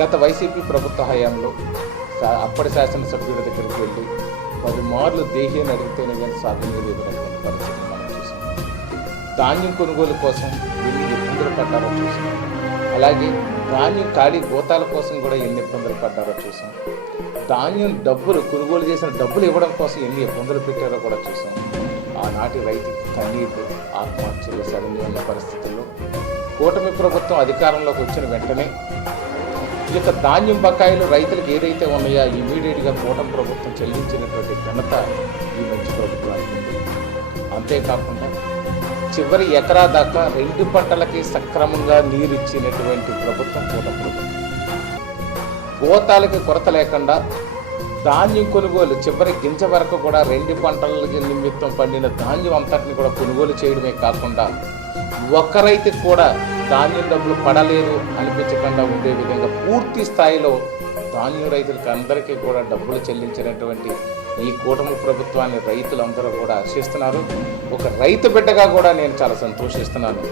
గత వైసీపీ ప్రభుత్వ హయాంలో అప్పటి శాసనసభ్యుల దగ్గరికి వెళ్ళి పది మార్లు దేహీని అడిగితేనే కానీ సాధ్యం లేదనేటువంటి మనం చూసాం. ధాన్యం కొనుగోలు కోసం ఎన్ని ఇబ్బందులు పడ్డారో చూసాం. అలాగే ధాన్యం ఖాళీ గోతాల కోసం కూడా ఎన్ని ఇబ్బందులు పడ్డారో చూసాం. ధాన్యం డబ్బులు కొనుగోలు చేసిన డబ్బులు ఇవ్వడం కోసం ఎన్ని ఇబ్బందులు పెట్టారో కూడా చూసాం. ఆనాటి రైతు కన్నీళ్ళు ఆత్మహత్యలు సరైన ఉన్న పరిస్థితుల్లో కూటమి ప్రభుత్వం అధికారంలోకి వచ్చిన వెంటనే ఈ యొక్క ధాన్యం బకాయిలు రైతులకు ఏదైతే ఉన్నాయో ఇమీడియట్గా కూటమి ప్రభుత్వం చెల్లించినటువంటి ఘనత ఈ మంచి ప్రభుత్వానికి అంతేకాకుండా చివరి ఎకరా దాకా రెండు పంటలకి సక్రమంగా నీరు ఇచ్చినటువంటి ప్రభుత్వం కూటమి ప్రభుత్వం. గోతాలకి కొరత లేకుండా ధాన్యం కొనుగోలు చివరి గింజ వరకు కూడా రెండు పంటలకి నిమిత్తం పండిన ధాన్యం అంతటిని కూడా కొనుగోలు చేయడమే కాకుండా ఒక్క రైతుకు కూడా ధాన్యం డబ్బులు పడలేదు అనిపించకుండా ఉండే విధంగా పూర్తి స్థాయిలో ధాన్యం రైతులకు అందరికీ కూడా డబ్బులు చెల్లించినటువంటి ఈ కూటమి ప్రభుత్వాన్ని రైతులందరూ కూడా హర్షిస్తున్నారు ఒక రైతు బిడ్డగా కూడా నేను చాలా సంతోషిస్తున్నాను.